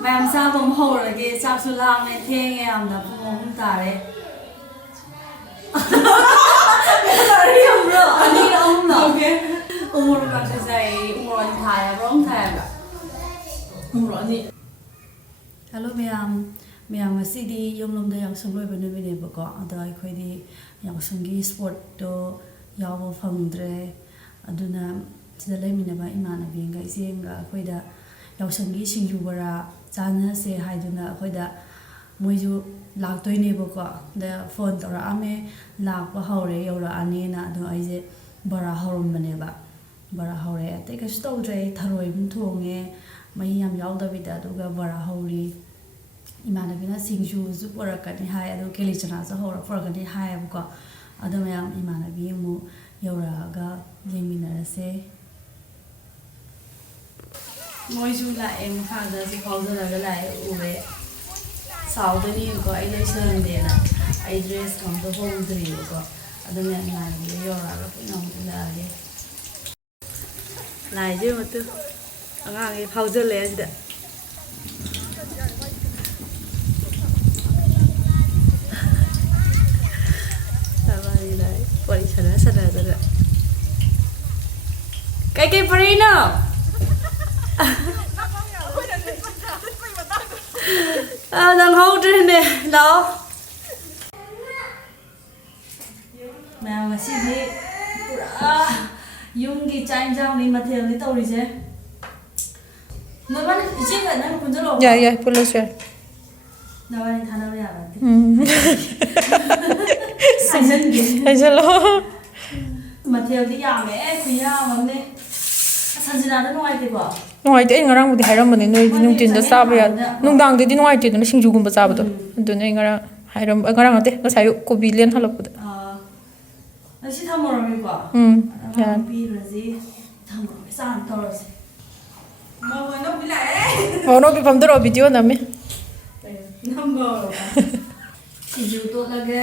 ꯃꯌꯥꯝ ꯆꯥꯕ ꯑꯃ ꯍꯧꯔꯒꯦ ꯆꯥꯛꯁꯨ ꯂꯥꯝꯃꯦ ꯊꯦꯡꯉꯦ ꯌꯥꯝꯅ ꯄꯨꯡ 3 ꯇꯥꯔꯦ ꯌꯥꯝꯕ꯭ꯔꯣ ꯑꯅꯤꯔ ꯑꯍꯨꯝꯂꯣ ꯎꯃꯣꯔꯣꯛ ꯉꯥꯛꯇ ꯆꯥꯏ ꯎꯃꯣꯔꯣꯛ ꯑꯅꯤ ꯊꯥꯏ ꯍꯥꯏꯕ꯭ꯔꯣ ꯑꯍꯨꯝ ꯊꯥꯏ ꯍꯥꯏꯕ꯭ꯔꯣ ꯎꯃꯣꯔꯣꯛ ꯑꯅꯤ ꯍꯜꯂꯣ ꯃꯌꯥꯝ ꯉꯁꯤꯗꯤ ꯌꯨꯝꯂꯣꯝꯗ ꯌꯥꯎꯁꯪ ꯂꯣꯏꯕ ꯅꯨꯃꯤꯠꯅꯦꯕꯀꯣ ꯑꯗꯣ ꯑꯩꯈꯣꯏꯗꯤ ꯌꯥꯎꯁꯪꯒꯤ ꯁ꯭ꯄꯣꯔꯠꯇꯣ ꯌꯥꯎꯕ ꯐꯪꯗ꯭ꯔꯦ ꯑꯗꯨꯅ ꯁꯤꯗ ꯂꯩꯃꯤꯟꯅꯕ ꯏꯃꯥꯟꯅꯕꯤꯒ ꯏꯆꯦꯒ ꯑꯩꯈꯣꯏꯗ ꯌꯥꯎꯁꯪꯒꯤ ꯁꯤꯡꯖꯨ ꯕꯣꯔꯥ ꯆꯥꯟꯅꯁꯦ ꯍꯥꯏꯗꯨꯅ ꯑꯩꯈꯣꯏꯗ ꯃꯣꯏꯁꯨ ꯂꯥꯛꯇꯣꯏꯅꯦꯕꯀꯣ ꯑꯗ ꯐꯣꯟ ꯇꯧꯔꯛꯑꯝꯃꯦ ꯂꯥꯛꯄ ꯍꯧꯔꯦ ꯌꯧꯔꯛꯑꯅꯤꯅ ꯑꯗꯣ ꯑꯩꯁꯦ ꯕꯣꯔꯥ ꯍꯧꯔꯝꯕꯅꯦꯕ ꯕꯣꯔꯥ ꯍꯧꯔꯦ ꯑꯇꯩ ꯀꯩꯁꯨ ꯇꯧꯗ꯭ꯔꯦ ꯊꯔꯣꯏ ꯑꯃ ꯊꯣꯡꯉꯦ ꯃꯍꯤ ꯌꯥꯝ ꯌꯥꯎꯗꯕꯤꯗ ꯑꯗꯨꯒ ꯕꯣꯔꯥ ꯍꯧꯔꯤ ꯏꯃꯥꯟꯅꯕꯤꯅ ꯁꯤꯡꯖꯨꯁꯨ ꯄꯨꯔꯛꯀꯅꯤ ꯍꯥꯏ ꯑꯗꯨ ꯀꯦꯂꯤꯆꯅꯥꯁꯨ ꯍꯧꯔ ꯄꯨꯔꯛꯀꯅꯤ ꯍꯥꯏꯌꯦꯕꯀꯣ ꯑꯗꯣ ꯃꯌꯥꯝ ꯏꯃꯥꯟꯅꯕꯤ ꯑꯃꯨꯛ ꯌꯧꯔꯛꯑꯒ ꯌꯦꯡꯃꯤꯟꯅꯔꯁꯦ ꯃꯣꯏꯁꯨ ꯂꯥꯛꯑꯦ ꯃꯈꯥꯗ ꯁꯤ ꯐꯥꯎꯖꯔꯒ ꯂꯥꯛꯑꯦ ꯎꯔꯦ ꯁꯥꯎꯗꯣꯏꯅꯦꯕꯀꯣ ꯑꯩ ꯂꯣꯏꯁꯜꯂꯝꯗꯦꯅ ꯑꯩ ꯗ꯭ꯔꯦꯁ ꯑꯝꯇ ꯍꯣꯡꯗ꯭ꯔꯤꯕꯀꯣ ꯑꯗꯨꯅ ꯏꯃꯥꯟꯅꯕꯤꯗ ꯌꯧꯔꯛꯑꯒ ꯄꯨꯟꯅ ꯑꯃꯨꯛ ꯂꯥꯛꯑꯒꯦ ꯂꯥꯏꯁꯦ ꯃꯇꯨ ꯑꯉꯥꯡꯒꯤ ꯐꯥꯎꯖꯜꯂꯛꯑꯦ ꯁꯤꯗ ꯋꯥꯔꯤ ꯁꯥꯟꯅꯗꯅ ꯀꯩꯀꯩ ꯄꯨꯔꯛꯏꯅꯣ ꯅꯪꯍꯧꯗ꯭ꯔꯦꯅꯦ ꯂꯥꯛꯑꯣ ꯃꯌꯥꯝ ꯉꯁꯤꯗꯤ ꯄꯨꯔꯥ ꯌꯨꯝꯒꯤ ꯆꯥꯛ ꯏꯟꯁꯥꯡꯅꯤ ꯃꯊꯦꯜꯅꯤ ꯇꯧꯔꯤꯁꯦ ꯅꯕꯥꯅꯤ ꯏꯆꯦꯒ ꯅꯪ ꯄꯨꯟꯖꯜꯂꯛꯑꯣ ꯌꯥꯏ ꯄꯨꯜꯂꯁꯨ ꯌꯥꯏ ꯅꯕꯥꯅꯤ ꯊꯥꯅꯕ ꯌꯥꯕ ꯅꯠꯇꯦ ꯍꯥꯏꯖꯜꯂꯣ ꯃꯊꯦꯜꯗꯤ ꯌꯥꯝꯃꯦ ꯈꯨꯌꯥꯝ ꯑꯃꯅꯦ ꯁꯟꯖꯤꯅꯥꯗ ꯅꯨꯡꯉꯥꯏꯇꯦꯀꯣ ꯅꯨꯡꯉꯥꯏꯇꯦ ꯑꯩ ꯉꯔꯥꯡꯕꯨꯗꯤ ꯍꯥꯏꯔꯝꯕꯅꯦ ꯅꯣꯏꯗꯤ ꯅꯨꯡꯊꯤꯟꯗ ꯆꯥꯕ ꯌꯥꯗꯦ ꯅꯨꯡꯗꯥꯡꯗꯗꯤ ꯅꯨꯡꯉꯥꯏꯇꯦꯗꯅ ꯁꯤꯡꯖꯨꯒꯨꯝꯕ ꯆꯥꯕꯗꯣ ꯑꯗꯨꯅ ꯑꯩ ꯉꯔꯥꯡ ꯅꯠꯇꯦ ꯉꯁꯥꯏ ꯀꯣꯕꯤ ꯂꯦꯟ ꯍꯜꯂꯛꯄꯗ ꯁꯤ ꯊꯝꯃꯨꯔꯝꯃꯦꯀꯣ ꯌꯥꯔꯦ ꯄꯤꯔꯨꯔꯁꯤ ꯊꯝꯃꯨꯔꯝꯃꯦ ꯆꯥꯅ ꯇꯧꯔꯁꯤ ꯃꯧ ꯑꯅꯧꯕꯤ ꯂꯥꯛꯑꯦ ꯑꯅꯧꯕꯤ ꯐꯝꯗꯣꯔꯛꯑꯣ ꯚꯤꯗꯤꯑꯣ ꯅꯝꯃꯤ ꯅꯝꯕ ꯁꯤꯡꯖꯨ ꯇꯣꯠꯂꯒꯦ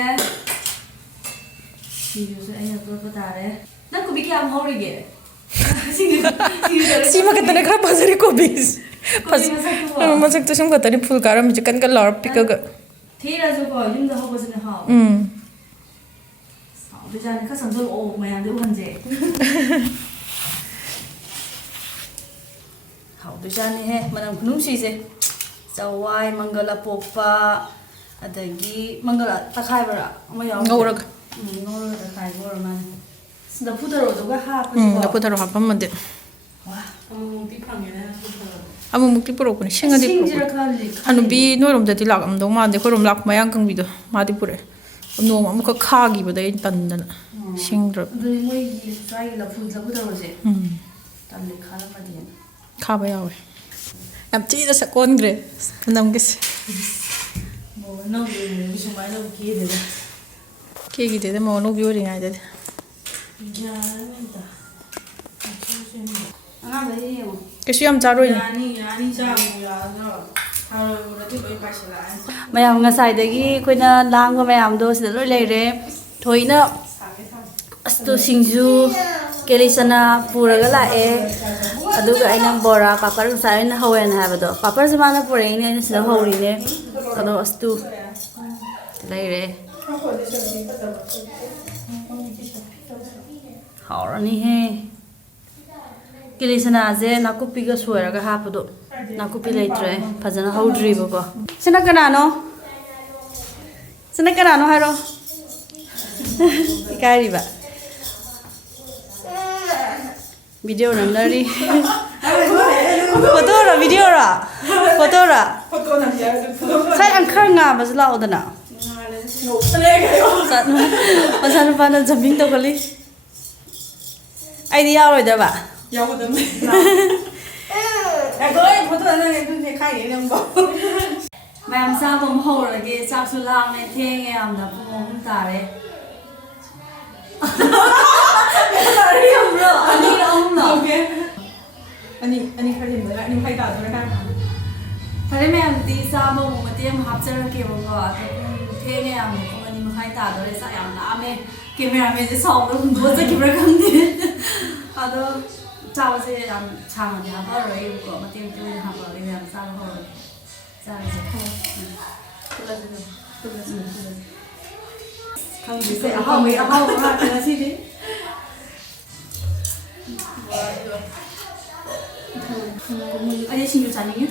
ꯁꯤꯡꯖꯨꯁꯨ ꯑꯩꯅ ꯇꯣꯠꯄ ꯇꯥꯔꯦ ꯅꯪ ꯀꯣꯕꯤ ꯀꯌꯥꯝ ꯍꯧꯔꯤꯒꯦ ꯁꯤꯃ ꯈꯛꯇꯅꯦ ꯈꯔ ꯐꯖꯔꯤ ꯀꯣꯕꯤꯁꯦ ꯃꯁꯛꯇꯣ ꯁꯨꯝ ꯈꯛꯇꯅꯤ ꯐꯨꯜ ꯀꯥꯔꯝꯃꯤꯁꯦ ꯀꯟ ꯂꯥꯎꯔ ꯄꯤꯛꯑꯒ ꯊꯤꯔꯁꯨꯀꯣ ꯌꯨꯝꯗ ꯍꯧꯕꯁꯤꯅ ꯍꯥꯎ ꯍꯥꯎꯗꯣꯏꯖꯥꯠꯅꯤ ꯈꯔ ꯆꯪꯁꯤꯜꯂꯛꯑꯣ ꯃꯌꯥꯝꯗ ꯎꯍꯟꯁꯦ ꯍꯥꯎꯗꯣꯏꯖꯥꯠꯅꯤꯍꯦ ꯃꯅꯝ ꯈꯨꯅꯨꯡꯁꯤꯁꯦ ꯆꯋꯥꯏ ꯃꯪꯒꯜ ꯑꯄꯣꯛꯄ ꯑꯗꯒꯤ ꯃꯪꯒꯜ ꯇꯛꯈꯥꯏꯕꯔꯥ ꯑꯃ ꯌꯥꯎꯕ ꯉꯧꯔꯒ ꯉꯧꯔꯒ ꯇꯛꯈꯥꯏꯕ ꯑꯣꯏꯔ ꯃꯥꯜꯂꯦ ꯂꯐꯨ ꯊꯔꯣꯗꯨꯒ ꯍꯥꯞꯄꯁꯤꯀꯣ ꯂꯐꯨ ꯊꯔꯣ ꯍꯥꯞꯄꯝꯃꯗꯤ ꯑꯃꯨꯛꯇꯤ ꯐꯪꯉꯦꯅ ꯑꯃꯨꯛꯃꯨꯛꯇꯤ ꯄꯨꯔꯛꯄꯅꯤ ꯁꯤꯡꯉꯗꯤ ꯄꯨꯔꯛꯄꯅꯤ ꯍꯅꯨꯕꯤ ꯅꯣꯏꯔꯣꯝꯗꯗꯤ ꯂꯥꯛꯑꯝꯗꯧ ꯃꯥꯟꯗꯦ ꯑꯩꯈꯣꯏꯔꯣꯝ ꯂꯥꯛꯄ ꯃꯌꯥꯡ ꯀꯪꯕꯤꯗꯣ ꯃꯥꯗꯤ ꯄꯨꯔꯛꯑꯦ ꯅꯣꯡꯃ ꯑꯃꯨꯛꯈꯛ ꯈꯥꯈꯤꯕꯗ ꯑꯩ ꯇꯟꯗꯅ ꯁꯤꯡꯗ꯭ꯔꯕ ꯑꯗꯨꯗꯤ ꯃꯣꯏꯒꯤ ꯁ꯭ꯋꯥꯏꯒꯤ ꯂꯐꯨ ꯊꯔꯣꯁꯦ ꯇꯜꯂꯦ ꯈꯥꯔꯝꯃꯗꯤꯅ ꯈꯥꯕ ꯌꯥꯎꯋꯦ ꯌꯥꯝ ꯊꯤꯅ ꯁꯛꯑꯣꯟꯈ꯭ꯔꯦ ꯅꯝꯒꯤꯁꯦ ꯁꯨꯃꯥꯏꯅ ꯀꯦꯗꯦꯗ ꯀꯦꯒꯤꯗꯦꯗ ꯃꯧ ꯑꯅꯧꯕꯤ ꯑꯣꯏꯔꯤꯉꯩꯗꯗꯤ ꯑꯉꯥꯡꯈꯩ ꯌꯦꯡꯉꯣ ꯀꯩꯁꯨ ꯌꯥꯝ ꯆꯥꯔꯣꯏꯅꯦ ꯌꯥꯅꯤ ꯆꯥꯕ ꯌꯥꯗ꯭ꯔꯣ ꯊꯔꯣꯏꯕꯨꯗꯤ ꯂꯣꯏ ꯄꯥꯏꯁꯤꯜꯂꯛꯑꯅꯤ ꯃꯌꯥꯝ ꯉꯁꯥꯏꯗꯒꯤ ꯑꯩꯈꯣꯏꯅ ꯂꯥꯡꯕ ꯃꯌꯥꯝꯗꯣ ꯁꯤꯗ ꯂꯣꯏ ꯂꯩꯔꯦ ꯊꯣꯏꯅ ꯑꯁꯇꯣ ꯁꯤꯡꯖꯨ ꯀꯦꯂꯤꯆꯅꯥ ꯄꯨꯔꯒ ꯂꯥꯛꯑꯦ ꯑꯗꯨꯒ ꯑꯩꯅ ꯕꯣꯔꯥ ꯄꯥꯄꯔ ꯉꯁꯥꯏ ꯑꯩꯅ ꯍꯧꯋꯦꯅ ꯍꯥꯏꯕꯗꯣ ꯄꯥꯄꯔꯁꯨ ꯃꯥꯅ ꯄꯨꯔꯛꯏꯅꯦ ꯑꯩꯅ ꯁꯤꯗ ꯍꯧꯔꯤꯅꯦ ꯑꯗꯣ ꯑꯁꯇꯨ ꯂꯩꯔꯦ ꯍꯥꯎꯔꯅꯤꯍꯦ ꯀꯦꯂꯤꯆꯅꯥꯁꯦ ꯅꯥꯀꯨꯞꯄꯤꯒ ꯁꯣꯏꯔꯒ ꯍꯥꯞꯄꯗꯣ ꯅꯥꯀꯨꯞꯄꯤ ꯂꯩꯇ꯭ꯔꯦ ꯐꯖꯅ ꯍꯧꯗ꯭ꯔꯤꯕꯀꯣ ꯁꯤꯅ ꯀꯅꯥꯅꯣ ꯍꯥꯏꯔꯣ ꯏꯀꯥꯏꯔꯤꯕ ꯚꯤꯗꯤꯑꯣ ꯅꯝꯅꯔꯤ ꯐꯣꯇꯣꯔꯣ ꯚꯤꯗꯤꯑꯣꯔꯣ ꯐꯣꯇꯣꯔꯣ ꯉꯁꯥꯏ ꯈꯔ ꯉꯥꯕꯁꯨ ꯂꯥꯛꯑꯣꯗꯅ ꯃꯆꯥꯅꯨꯄꯥꯅ ꯖꯝꯄꯤꯡ ꯇꯧꯈꯠꯂꯤ ꯑꯩꯗꯤ ꯌꯥꯎꯔꯣꯏꯗꯕ ꯃꯌꯥꯝ ꯆꯥꯕ ꯑꯃ ꯍꯧꯔꯒꯦ ꯆꯥꯛꯁꯨ ꯂꯥꯝꯃꯦ ꯊꯦꯡꯉꯦ ꯌꯥꯝꯅ ꯄꯨꯡ 3 ꯇꯥꯔꯦ ꯌꯥꯝꯕ꯭ꯔꯣ ꯑꯅꯤꯔ ꯑꯍꯨꯝꯂꯣ ꯑꯅꯤ ꯈꯔ ꯍꯦꯟꯕꯒ ꯑꯅꯤ ꯃꯈꯥꯏ ꯇꯥꯗꯣꯔꯦ ꯐꯔꯦ ꯃꯌꯥꯝꯗꯤ ꯆꯥꯕ ꯑꯃꯨꯛ ꯃꯇꯦꯛ ꯑꯃ ꯍꯥꯞꯆꯔꯛꯀꯦꯕꯀꯣ ꯑꯗꯣ ꯊꯦꯡꯉꯦ ꯌꯥꯝꯅ ꯄꯨꯡ 2 ꯃꯈꯥꯏ ꯇꯥꯗꯣꯔꯦ ꯆꯥꯛ ꯌꯥꯝ ꯂꯥꯝꯃꯦ ꯀꯦꯃꯦꯔꯥꯃꯦꯟꯁꯦ ꯁꯥꯎꯕ ꯍꯨꯟꯗꯣꯛꯑ ꯆꯠꯈꯤꯕ꯭ꯔꯥ ꯈꯪꯗꯦ ꯑꯗꯣ ꯆꯥꯕꯁꯦ ꯌꯥꯝ ꯁꯥꯡꯅꯗꯤ ꯍꯥꯞꯄꯔꯣꯏꯕꯀꯣ ꯃꯇꯦꯛ ꯑꯣꯏꯅ ꯍꯥꯞꯄꯛꯑꯒꯦ ꯌꯥꯝ ꯆꯥꯕ ꯍꯧꯔꯒꯦ ꯆꯥꯔꯁꯦ ꯄꯨꯜꯂꯁꯤ ꯈꯪꯗꯦꯁꯦ ꯑꯍꯥꯎꯕ ꯉꯥꯛꯇ ꯉꯁꯤꯗꯤ ꯑꯩꯗꯤ ꯁꯤꯡꯖꯨ ꯆꯥꯅꯤꯡꯉꯦ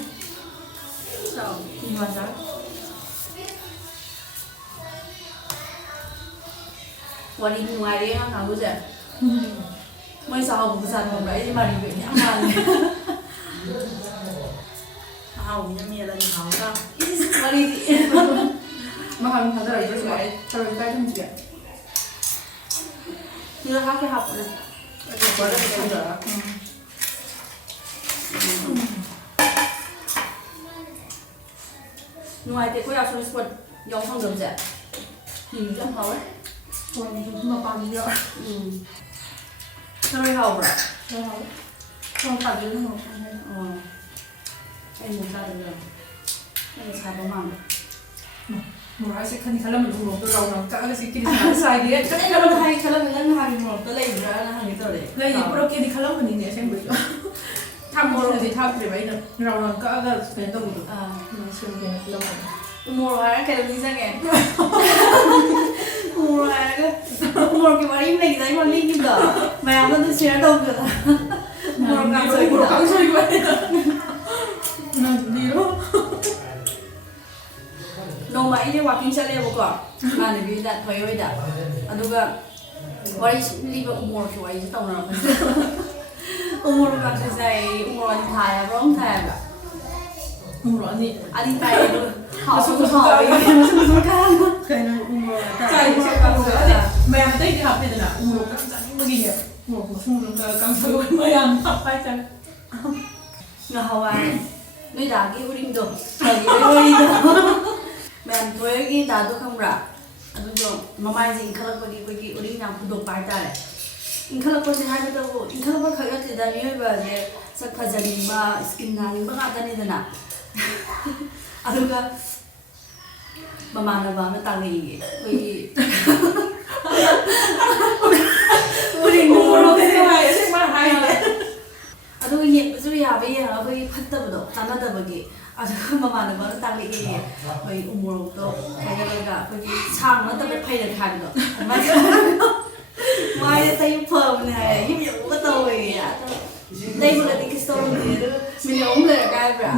ꯁꯤꯡꯖꯨ ꯆꯥꯔ ꯋꯥꯔꯤ ꯅꯨꯡꯉꯥꯏꯔꯦ ꯑꯉꯥꯡ ꯀꯥꯡꯕꯨꯁꯦ ꯃꯣꯏ ꯆꯥꯍꯧꯕ ꯆꯥꯅꯤꯡꯕ꯭ꯔꯥ ꯑꯩꯗꯤ ꯃꯔꯤꯕ ꯌꯥꯝ ꯃꯥꯜꯂꯦ ꯑꯍꯥꯎꯕꯤꯅ ꯃꯦꯜꯂꯅꯤ ꯍꯥꯎꯒ ꯋꯥꯔꯤꯗꯤ ꯃꯍꯥꯛ ꯊꯥꯗꯔꯛꯄꯁꯨ ꯌꯥꯏ ꯊꯔꯣꯏ ꯀꯥꯏ ꯊꯝꯁꯤꯒꯦ ꯁꯤꯗ ꯍꯥꯞꯀꯦ ꯍꯥꯞꯄꯣꯅꯦ ꯅꯨꯡꯉꯥꯏꯇꯦ ꯑꯩꯈꯣꯏ ꯌꯥꯎꯁꯪ ꯁ꯭ꯄꯣꯠ ꯌꯥꯎ ꯐꯪꯗꯕꯁꯦ ꯁꯤꯡꯖꯨꯁꯨ ꯌꯥꯝ ꯍꯥꯎꯋꯦ ꯃꯄꯥꯟꯗ ꯌꯥꯎꯔ ꯊꯔꯣꯏ ꯍꯥꯎꯕ꯭ꯔꯥ ꯊꯣꯡ ꯊꯥꯕꯤꯔ ꯑꯩ ꯃꯨꯛ ꯆꯥꯗꯕ꯭ꯔꯥ ꯑꯩ ꯁꯥꯕ ꯃꯥꯟꯕ ꯃꯣꯔꯥꯁꯦ ꯈꯜꯂꯝꯕꯗ ꯎꯔꯣꯛꯇꯣ ꯔꯥꯎꯟ ꯔꯥꯎꯟ ꯀꯛꯑꯒ ꯁꯤ ꯁꯥꯏꯒꯦ ꯈꯜꯂꯝꯕ ꯅꯪ ꯍꯥꯏꯒꯤ ꯃꯣꯔꯣꯛꯇ ꯂꯩꯕ꯭ꯔꯥꯅ ꯍꯪꯒꯦ ꯇꯧꯔꯦ ꯂꯩ ꯄꯨꯔꯛꯀꯦꯗꯤ ꯈꯜꯂꯝꯕꯅꯤꯅꯦ ꯑꯁꯦꯡꯕꯩꯁꯨ ꯊꯥꯡꯃꯣꯔꯗꯤ ꯊꯥꯛꯇ꯭ꯔꯦꯕ ꯑꯩꯅ ꯔꯥꯎꯟ ꯔꯥꯎꯟ ꯀꯛꯑꯒ ꯀꯩꯅꯣ ꯇꯧꯕꯗꯣ ꯁꯦꯝꯒꯦꯅ ꯈꯜꯂꯝꯕꯅꯤ ꯎꯃꯣꯔꯣꯛ ꯍꯥꯏꯔꯒ ꯀꯩꯅꯣ ꯅꯤꯡꯁꯤꯡꯉꯦ ꯎꯃꯣꯔꯣꯛ ꯍꯥꯏꯔꯒ ꯎꯃꯣꯔꯣꯛꯀꯤ ꯋꯥꯔꯤ ꯑꯃ ꯂꯩꯒꯤꯗ ꯑꯩ ꯃꯃꯤꯡꯒꯤꯗꯣ ꯃꯌꯥꯝꯒ ꯑꯗꯨꯝ ꯁꯤꯌꯔ ꯇꯧꯕꯤꯌꯣ ꯎꯃꯣꯔꯣꯛ ꯀꯥꯡꯁꯣꯏꯒꯤꯗꯣ ꯂꯤꯔꯣ ꯅꯣꯡꯃ ꯑꯩꯁꯦ ꯋꯥꯛꯀꯤꯡ ꯆꯠꯂꯦꯕꯀꯣ ꯏꯃꯥꯟꯅꯕꯤꯗ ꯊꯣꯏꯍꯣꯏꯗ ꯑꯗꯨꯒ ꯋꯥꯔꯤ ꯂꯤꯕ ꯎꯃꯣꯔꯣꯛꯀꯤ ꯋꯥꯔꯤꯁꯦ ꯇꯧꯅꯔꯛꯄꯁꯦ ꯎꯃꯣꯔꯣꯛ ꯀꯥꯡꯁꯣꯏ ꯆꯥꯏ ꯎꯃꯣꯔꯣꯛ ꯑꯅꯤ ꯊꯥꯏ ꯍꯥꯏꯕ꯭ꯔꯣ ꯑꯍꯨꯝ ꯊꯥꯏ ꯍꯥꯏꯕ꯭ꯔꯥ ꯎꯃꯣꯔꯣꯛ ꯑꯅꯤ ꯊꯥꯏ ꯑꯗꯨ ꯀꯩꯅꯣ ꯎꯃꯣꯔꯣꯛ ꯃꯌꯥꯝ ꯑꯇꯩꯗꯤ ꯍꯥꯞꯄꯦꯗꯅ ꯎꯃꯣꯔꯣꯛ ꯌꯥꯝ ꯆꯥꯅꯤꯡꯕꯒꯤꯅꯦ ꯎꯃꯣꯔꯣꯛ ꯃꯁꯨꯡꯗꯨꯒ ꯀꯥꯡꯁꯣꯏ ꯃꯌꯥꯝ ꯍꯥꯞꯄ ꯍꯥꯏꯇꯥꯔꯦ ꯉꯍꯥꯟꯋꯥꯏ ꯅꯣꯏꯗꯥꯒꯤ ꯎꯔꯤꯡꯗꯣ ꯐꯒꯤꯕꯩ ꯋꯥꯔꯤꯗꯣ ꯃꯌꯥꯝ ꯊꯣꯏꯍꯣꯏꯒꯤ ꯗꯥꯗꯣ ꯈꯪꯕ꯭ꯔꯥ ꯑꯗꯨꯗꯣ ꯃꯃꯥꯏꯁꯦ ꯏꯟꯈꯠꯂꯛꯄꯒꯤ ꯑꯩꯈꯣꯏꯒꯤ ꯎꯔꯤꯡ ꯌꯥꯝ ꯐꯨꯗꯣꯛꯄ ꯍꯥꯏꯇꯥꯔꯦ ꯏꯟꯈꯠꯂꯛꯄꯁꯦ ꯍꯥꯏꯕꯗꯕꯨ ꯏꯟꯈꯠꯂꯛꯄ ꯈꯛ ꯅꯠꯇꯦꯗ ꯃꯤꯑꯣꯏꯕꯁꯦ ꯁꯛ ꯐꯖꯅꯤꯡꯕ ꯁ꯭ꯀꯤꯟ ꯅꯥꯅꯤꯡꯕ ꯉꯥꯛꯇꯅꯤꯗꯅ ꯑꯗꯨꯒ ꯃꯃꯥꯟꯅꯕ ꯑꯃ ꯇꯥꯡꯉꯛꯏꯌꯦ ꯑꯩꯈꯣꯏꯒꯤ ꯎꯔꯤꯡ ꯑꯗꯨꯒ ꯌꯦꯡꯕꯁꯨ ꯌꯥꯕ ꯌꯦꯡꯉꯒ ꯑꯩꯈꯣꯏꯒꯤ ꯐꯠꯇꯕꯗꯣ ꯆꯥꯟꯅꯗꯕꯒꯤ ꯑꯗꯨꯒ ꯃꯃꯥꯟꯅꯕ ꯑꯃ ꯇꯥꯡꯉꯛꯏꯌꯦ ꯑꯩꯈꯣꯏ ꯎꯃꯣꯔꯣꯛꯇꯣ ꯐꯩꯔꯒ ꯑꯩꯈꯣꯏꯒꯤ ꯁꯥꯡ ꯅꯠꯇꯕ ꯐꯩꯔꯒ ꯍꯥꯏꯕꯗꯣ ꯑꯗꯨꯃꯥꯏꯅ ꯃꯥꯏꯗ ꯇꯩꯕ ꯐꯕꯅꯦ ꯍꯥꯏꯌꯦ ꯌꯨꯝ ꯌꯧꯕꯒ ꯇꯧꯋꯦ ꯇꯩꯕꯒꯗꯤ ꯀꯤꯁ ꯇꯧꯔꯝꯗꯦ ꯑꯗꯨꯒ ꯃꯤꯅꯤꯠ 3 ꯂꯩꯔꯒ ꯍꯥꯏꯕ꯭ꯔꯥ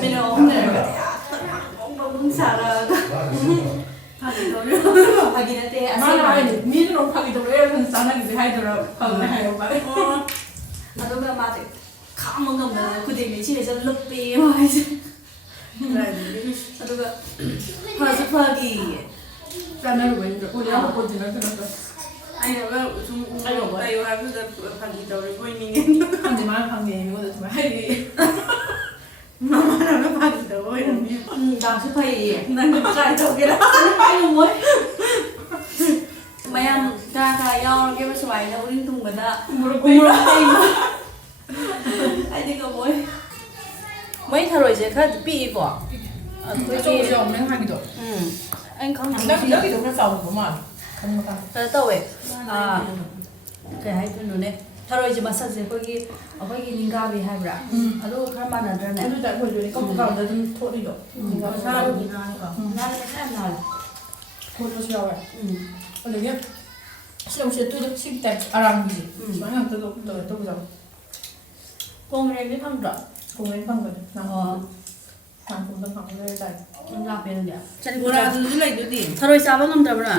ꯃꯤꯅꯤꯠ 3 ꯂꯩꯔꯒꯗꯤ ꯕꯪ ꯁꯥꯔꯛꯑꯒ ꯐꯥꯒꯤ ꯅꯠꯇꯦ ꯃꯥꯅ ꯍꯥꯏꯅꯤ ꯃꯤꯗꯨꯅ ꯐꯥꯒꯤ ꯇꯧꯔꯦ ꯆꯥꯟꯅꯈꯤꯁꯦ ꯍꯥꯏꯗꯣꯏꯔꯥ ꯐꯕꯅꯦ ꯍꯥꯏꯌꯣ ꯃꯥꯂꯦ ꯑꯗꯨꯒ ꯃꯥꯁꯦ ꯈꯥꯡꯕ ꯉꯝꯗꯅ ꯈꯨꯗꯤꯡ ꯁꯤꯅ ꯂꯨꯞꯄꯦ ꯃꯥꯏꯁꯦ ꯑꯗꯨꯒ ꯐꯁꯨ ꯐꯈꯤꯌꯦ ꯆꯥꯟꯅꯔꯨꯕꯩꯗ ꯎꯔꯤꯡ ꯄꯣꯠꯇꯤ ꯅꯠꯇꯅ ꯑꯩꯅꯒ ꯁꯨꯝ ꯎꯃꯣꯔꯣꯛ ꯇꯩꯌꯣ ꯍꯥꯏꯕꯗꯨꯗ ꯐꯥꯒꯤ ꯇꯧꯔꯦ ꯀꯣꯏꯅꯤꯡꯉꯦ ꯈꯪꯗꯦ ꯃꯥꯅ ꯈꯪꯗꯦ ꯑꯩꯉꯣꯟꯗ ꯑꯗꯨꯃꯥꯏꯅ ꯍꯥꯏꯔꯛꯑꯦ ꯃꯃꯥꯅ ꯐꯥꯒꯤ ꯇꯧꯕ ꯑꯣꯏꯔꯝꯅꯤ ꯗꯥꯛꯁꯨ ꯐꯩꯌꯦ ꯅꯪ ꯇ꯭ꯔꯥꯏ ꯇꯧꯒꯦꯔꯥ ꯉꯝꯃꯣꯏ ꯃꯌꯥꯝ ꯀꯅꯥ ꯌꯥꯎꯔꯒꯦꯕ ꯁꯨꯃꯥꯏꯅ ꯎꯔꯤꯡ ꯊꯨꯡꯕꯗ ꯎꯃꯣꯔꯣꯛ ꯇꯩꯕ ꯑꯩꯗꯤ ꯉꯝꯃꯣꯏ ꯃꯣꯏ ꯊꯔꯣꯏꯁꯦ ꯈꯔꯗꯤ ꯄꯤꯛꯏꯀꯣ ꯑꯆꯧꯕꯁꯨ ꯌꯥꯎꯕ ꯅꯪ ꯍꯥꯏꯒꯤꯗꯣ ꯑꯩꯅ ꯈꯪꯗꯦ ꯅꯪꯒꯤꯗꯣ ꯈꯔ ꯆꯥꯎꯕ ꯃꯥꯜꯂꯦ ꯈꯟꯕ ꯀꯥꯟꯗ ꯀꯩꯅꯣ ꯇꯧꯋꯦ ꯀꯩ ꯍꯥꯏꯗꯣꯏꯅꯣꯅꯦ ꯊꯔꯣꯏꯁꯦ ꯃꯁꯛꯁꯦ ꯑꯩꯈꯣꯏꯒꯤ ꯅꯤꯡꯒꯥꯕꯤ ꯍꯥꯏꯕ꯭ꯔꯥ ꯑꯗꯨ ꯈꯔ ꯃꯥꯟꯅꯗ꯭ꯔꯅꯦ ꯑꯗꯨꯗ ꯑꯩꯈꯣꯏꯗꯨꯅꯦ ꯀꯞꯄ ꯀꯥꯟꯗ ꯑꯗꯨꯝ ꯊꯣꯠꯂꯤꯗꯣ ꯃꯁꯥꯗꯨꯒꯤ ꯅꯥꯅꯤꯀꯣ ꯅꯥꯜꯂꯦ ꯃꯁꯥ ꯌꯥꯝ ꯅꯥꯜꯂꯦ ꯊꯣꯠꯄꯁꯨ ꯌꯥꯎꯋꯦ ꯑꯗꯒꯤ ꯁꯤꯗ ꯇꯨꯏꯗꯣ ꯁꯤꯒꯤ ꯇꯥꯏꯞ ꯑꯔꯥꯡꯕꯤꯁꯦ ꯁꯨꯃꯥꯏꯅ ꯉꯥꯛꯇ ꯇꯧꯋꯦ ꯇꯧꯕꯗꯣ ꯀꯣꯡꯒ꯭ꯔꯦꯡꯗꯤ ꯐꯪꯗ꯭ꯔꯣ ꯀꯣꯡꯒ꯭ꯔꯦꯡ ꯐꯪꯕꯅꯦ ꯑꯣ ꯅꯪ ꯐꯪꯕ ꯂꯩꯔ ꯇꯥꯏ ꯌꯥꯝ ꯂꯥꯞꯄꯦ ꯑꯗꯨꯗꯤ ꯕꯣꯔꯥꯗꯨꯁꯨ ꯂꯩꯗꯨꯗꯤ ꯊꯔꯣꯏ ꯆꯥꯕ ꯉꯝꯗꯕ꯭ꯔꯥ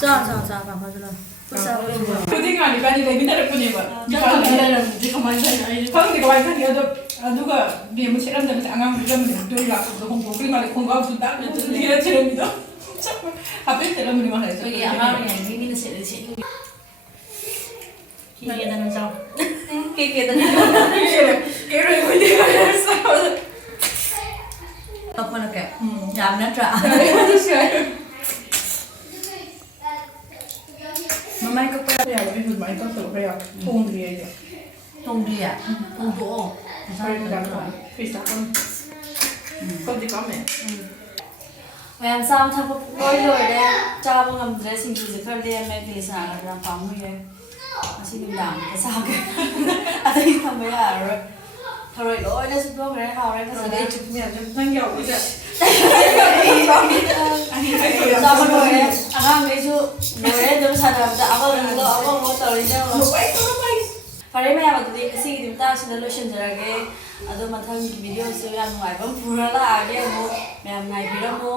ꯆꯥ ꯐꯖꯅ ꯈꯨꯗꯤꯡ ꯉꯥꯅꯤꯕꯥꯅꯤ ꯂꯩꯃꯤꯟꯅꯔꯛꯄꯅꯦꯕ ꯂꯩꯔꯝꯗ꯭ꯔꯤ ꯀꯃꯥꯏꯅ ꯇꯧꯔꯤꯅꯣ ꯈꯪꯗꯦ ꯀꯃꯥꯏꯅ ꯈꯪꯗꯦ ꯑꯗꯣ ꯑꯗꯨꯒ ꯕꯦꯝꯕ ꯁꯦꯠꯂꯝꯗꯕꯁꯦ ꯑꯉꯥꯡ ꯁꯦꯠꯂꯝꯗꯕ ꯇꯣꯏ ꯂꯥꯛꯄꯗꯣ ꯍꯣꯡꯗꯣꯛꯈ꯭ꯔꯤ ꯃꯥꯜꯂꯦ ꯈꯣꯡꯒ꯭ꯔꯥꯎꯁꯨ ꯇꯥꯛꯅ ꯂꯤꯔ ꯊꯤꯔꯝꯃꯤꯗꯣ ꯍꯥꯞꯄꯦꯟ ꯁꯦꯠꯂꯝꯕꯅꯤ ꯃꯥꯜꯂꯦ ꯑꯩꯈꯣꯏꯒꯤ ꯑꯉꯥꯡ ꯑꯣꯏꯔꯤꯉꯩꯒꯤ ꯃꯤꯅ ꯁꯦꯠꯅꯤꯡꯉꯤ ꯀꯦꯗꯅ ꯆꯥꯎ ꯀꯦꯗꯅ ꯇꯧꯈꯠꯂꯛꯀꯦ ꯌꯥꯝ ꯅꯠꯇ꯭ꯔꯥ ꯃꯃꯥꯏ ꯀꯛꯄ ꯌꯥꯏ ꯑꯩꯁꯨ ꯑꯗꯨꯃꯥꯏꯅ ꯀꯛꯇꯕ ꯈꯔ ꯌꯥꯎꯋꯦ ꯊꯣꯡꯗ꯭ꯔꯤ ꯑꯩꯗꯤ ꯊꯣꯡꯗ꯭ꯔꯤꯌꯦ ꯊꯣꯡꯗꯣꯛꯑꯣ ꯐꯤꯁ ꯀꯞꯗꯤ ꯀꯝꯃꯦ ꯃꯌꯥꯝ ꯆꯥꯕ ꯊꯛꯄ ꯂꯣꯏ ꯂꯣꯏꯔꯦ ꯆꯥꯕ ꯉꯝꯗ꯭ꯔꯦ ꯁꯤꯡꯖꯨꯁꯦ ꯈꯔ ꯂꯦꯝꯃꯦ ꯀꯦꯂꯤꯆꯅꯥ ꯌꯥꯝ ꯄꯥꯝꯃꯨꯏꯌꯦ ꯉꯁꯤ ꯅꯨꯡꯗꯥꯡꯗ ꯆꯥꯒꯦ ꯑꯇꯩ ꯊꯝꯕ ꯌꯥꯔꯔꯣꯏ ꯊꯔꯣꯏ ꯂꯣꯏꯅ ꯆꯨꯞꯊꯣꯛꯈ꯭ꯔꯦ ꯍꯥꯎꯔꯦ ꯐꯖꯅ ꯅꯪ ꯌꯥꯎꯕꯁꯦ ꯆꯥꯕ ꯂꯣꯏꯔꯦ ꯑꯉꯥꯡꯈꯩꯁꯨ ꯂꯣꯏꯔꯦ ꯑꯗꯨꯝ ꯁꯥꯟꯅꯕꯗ ꯑꯃꯃꯨꯛ ꯇꯧꯔꯤꯁꯦ ꯐꯔꯦ ꯃꯌꯥꯝ ꯑꯗꯨꯗꯤ ꯉꯁꯤꯒꯤꯗꯤ ꯃꯇꯥꯡꯁꯤꯗ ꯂꯣꯏꯁꯤꯟꯖꯔꯒꯦ ꯑꯗꯣ ꯃꯊꯪꯒꯤ ꯚꯤꯗꯤꯑꯣꯁꯨ ꯌꯥꯝ ꯅꯨꯡꯉꯥꯏꯕ ꯑꯃ ꯄꯨꯔ ꯂꯥꯛꯑꯒꯦ ꯑꯃꯨꯛ ꯃꯌꯥꯝ ꯉꯥꯏꯕꯤꯔꯝꯃꯣ